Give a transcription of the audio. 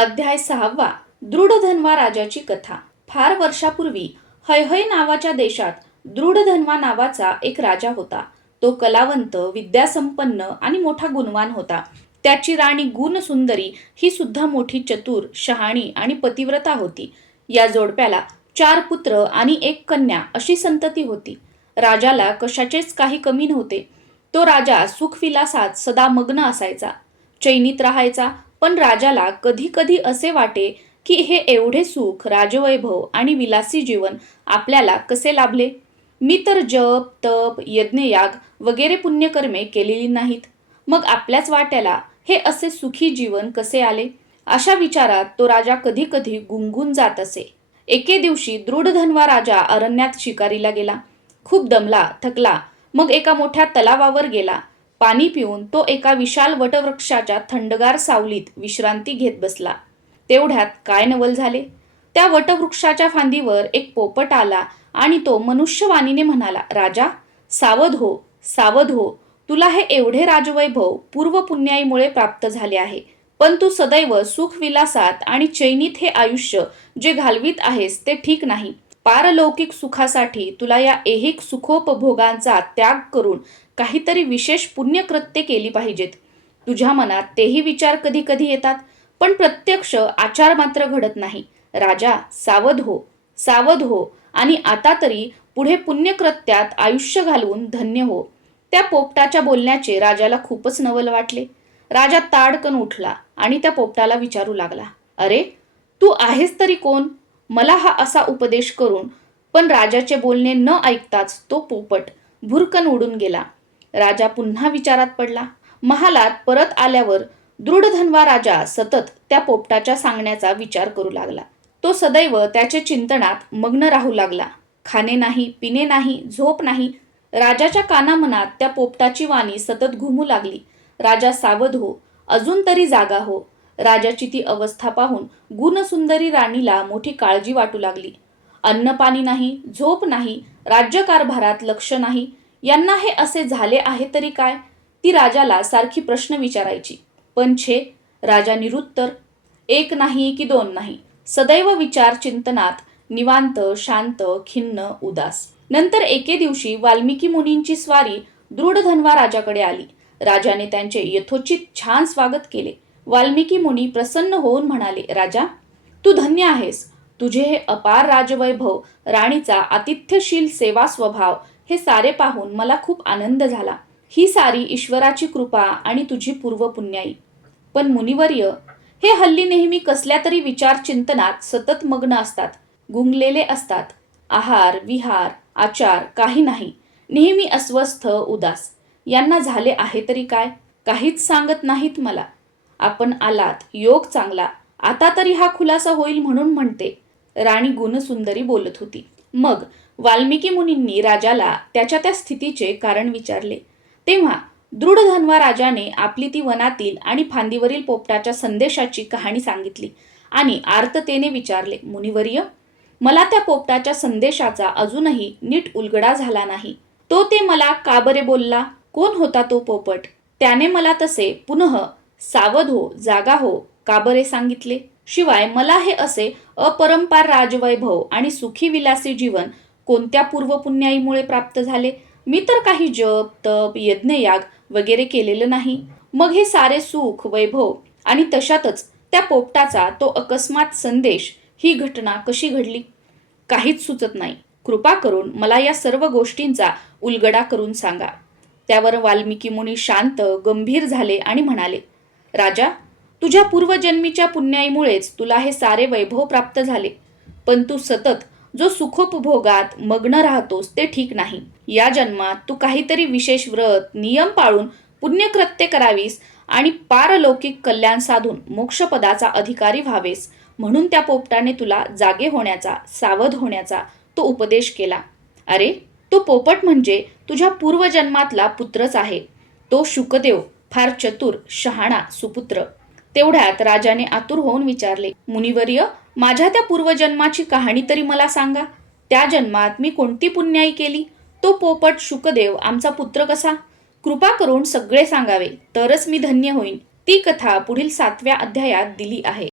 अध्याय 6 दृढधन्वा राजाची कथा। फार वर्षापूर्वी हैहय नावाच्या देशात दृढधन्वा नावाचा एक राजा होता। तो कलावंत, विद्यासंपन्न आणि मोठा गुणवान होता। त्याची राणी गुणसुंदरी ही सुद्धा मोठी चतुर, शहाणी आणि पतिव्रता होती। या जोडप्याला 4 पुत्र आणि 1 कन्या अशी संतती होती। राजाला कशाचेच काही कमी नव्हते। तो राजा सुखविलासात सदा मग्न असायचा, चैनीत राहायचा। पण राजाला कधी कधी असे वाटे की हे एवढे सुख, राजवैभव आणि विलासी जीवन आपल्याला कसे लाभले? मी तर जप, तप, यज्ञयाग वगैरे पुण्यकर्मे केलेली नाहीत, मग आपल्याच वाट्याला हे असे सुखी जीवन कसे आले? अशा विचारात तो राजा कधी कधी गुंगून जात असे। एके दिवशी दृढधन्वा राजा अरण्यात शिकारीला गेला। खूप दमला, थकला। मग एका मोठ्या तलावावर गेला। पाणी पिऊन तो एका विशाल वटवृक्षाच्या थंडगार सावलीत विश्रांती घेत बसला। तेवढ्यात काय नवल झाले, त्या वटवृक्षाच्या फांदीवर एक पोपट आला आणि तो मनुष्यवाणीने म्हणाला, राजा, सावध हो, सावध हो। तुला हे एवढे राजवैभव पूर्वपुण्याईमुळे प्राप्त झाले आहे, पण तू सदैव सुखविलासात आणि चैनीत हे आयुष्य जे घालवीत आहेस ते ठीक नाही। पारलौकिक सुखासाठी तुला या ऐहिक सुखोपभोगांचा त्याग करून काहीतरी विशेष पुण्यकृत्ये केली पाहिजेत। तुझ्या मनात तेही विचार कधी कधी येतात, पण प्रत्यक्ष आचार मात्र घडत नाही। राजा, सावध हो, सावध हो, आणि आता तरी पुढे पुण्यकृत्यात आयुष्य घालवून धन्य हो। त्या पोपटाच्या बोलण्याचे राजाला खूपच नवल वाटले। राजा ताडकन उठला आणि त्या पोपटाला विचारू लागला, अरे, तू आहेस तरी कोण? मला हा असा उपदेश करून? पण राजाचे बोलणे न ऐकताच तो पोपट भुरकन उडून गेला। राजा पुन्हा विचारात पडला। महालात परत आल्यावर दृढधन्वा राजा सतत त्या पोपटाच्या सांगण्याचा विचार करू लागला। तो सदैव त्याचे चिंतनात मग्न राहू लागला। खाणे नाही, पिणे नाही, झोप नाही। राजाच्या कानामनात त्या पोपटाची वाणी सतत घुमू लागली, राजा, सावध हो, अजून तरी जागा हो। राजाची ती अवस्था पाहून गुणसुंदरी राणीला मोठी काळजी वाटू लागली। अन्न पाणी नाही, झोप नाही, राज्यकारभारात लक्ष नाही, यांना हे असे झाले आहे तरी काय? ती राजाला सारखी प्रश्न विचारायची, पण छे, राजा निरुत्तर। 1 नाही की 2 नाही, सदैव विचार चिंतनात, निवांत, शांत, खिन्न, उदास। नंतर एके दिवशी वाल्मिकी मुनींची स्वारी दृढधन्वा राजाकडे आली। राजाने त्यांचे यथोचित छान स्वागत केले। वाल्मिकी मुनी प्रसन्न होऊन म्हणाले, राजा, तू धन्य आहेस। तुझे हे अपार राजवैभव, राणीचा आतिथ्यशील सेवा स्वभाव हे सारे पाहून मला खूप आनंद झाला। ही सारी ईश्वराची कृपा आणि तुझी पूर्वपुण्याई। पण मुनिवर्य, हे हल्ली नेहमी कसल्या तरी विचार चिंतनात सतत मग्न असतात, गुंगलेले असतात। आहार, विहार, आचार काही नाही, नेहमी अस्वस्थ, उदास। यांना झाले आहे तरी काय? काहीच सांगत नाहीत मला। आपण आलात, योग चांगला, आता तरी हा खुलासा होईल म्हणून म्हणते, राणी गुणसुंदरी बोलत होती। मग वाल्मिकी मुनींनी राजाला त्याच्या त्या स्थितीचे कारण विचारले। तेव्हा दृढधन्वा राजाने आपली ती वनातील आणि फांदीवरील पोपटाच्या संदेशाची कहाणी सांगितली आणि आर्ततेने विचारले, मुनिवर्य, मला त्या पोपटाच्या संदेशाचा अजूनही नीट उलगडा झाला नाही। तो ते मला का बरे बोलला? कोण होता तो पोपट? त्याने मला तसे पुनः सावध हो, जागा हो का बरे सांगितले? शिवाय मला हे असे अपरंपार राजवैभव आणि सुखी विलासी जीवन कोणत्या पूर्वपुण्याईमुळे प्राप्त झाले? मी तर काही जप, तप, यज्ञयाग वगैरे केलेलं नाही। मग हे सारे सुख, वैभव आणि तशातच त्या पोपटाचा तो अकस्मात संदेश, ही घटना कशी घडली? काहीच सुचत नाही। कृपा करून मला या सर्व गोष्टींचा उलगडा करून सांगा। त्यावर वाल्मिकी मुनी शांत, गंभीर झाले आणि म्हणाले, राजा, तुझ्या पूर्वजन्मीच्या पुण्याईमुळेच तुला हे सारे वैभव प्राप्त झाले, पण तू सतत जो सुखोपभोगात मग्न राहतोस ते ठीक नाही। या जन्मात तू काहीतरी विशेष व्रत, नियम पाळून पुण्यकृत्ये करावीस आणि पारलौकिक कल्याण साधून मोक्षपदाचा अधिकारी व्हावेस, म्हणून त्या पोपटाने तुला जागे होण्याचा, सावध होण्याचा तो उपदेश केला। अरे, तो पोपट म्हणजे तुझ्या पूर्वजन्मातला पुत्रच आहे। तो शुकदेव, फार चतुर, शहाणा सुपुत्र। तेवढ्यात राजाने आतुर होऊन विचारले, मुनिवर्य, माझ्या त्या पूर्वजन्माची कहाणी तरी मला सांगा। त्या जन्मात मी कोणती पुण्याई केली? तो पोपट शुकदेव आमचा पुत्र कसा? कृपा करून सगळे सांगावे, तरच मी धन्य होईन। ती कथा पुढील 7व्या अध्यायात दिली आहे।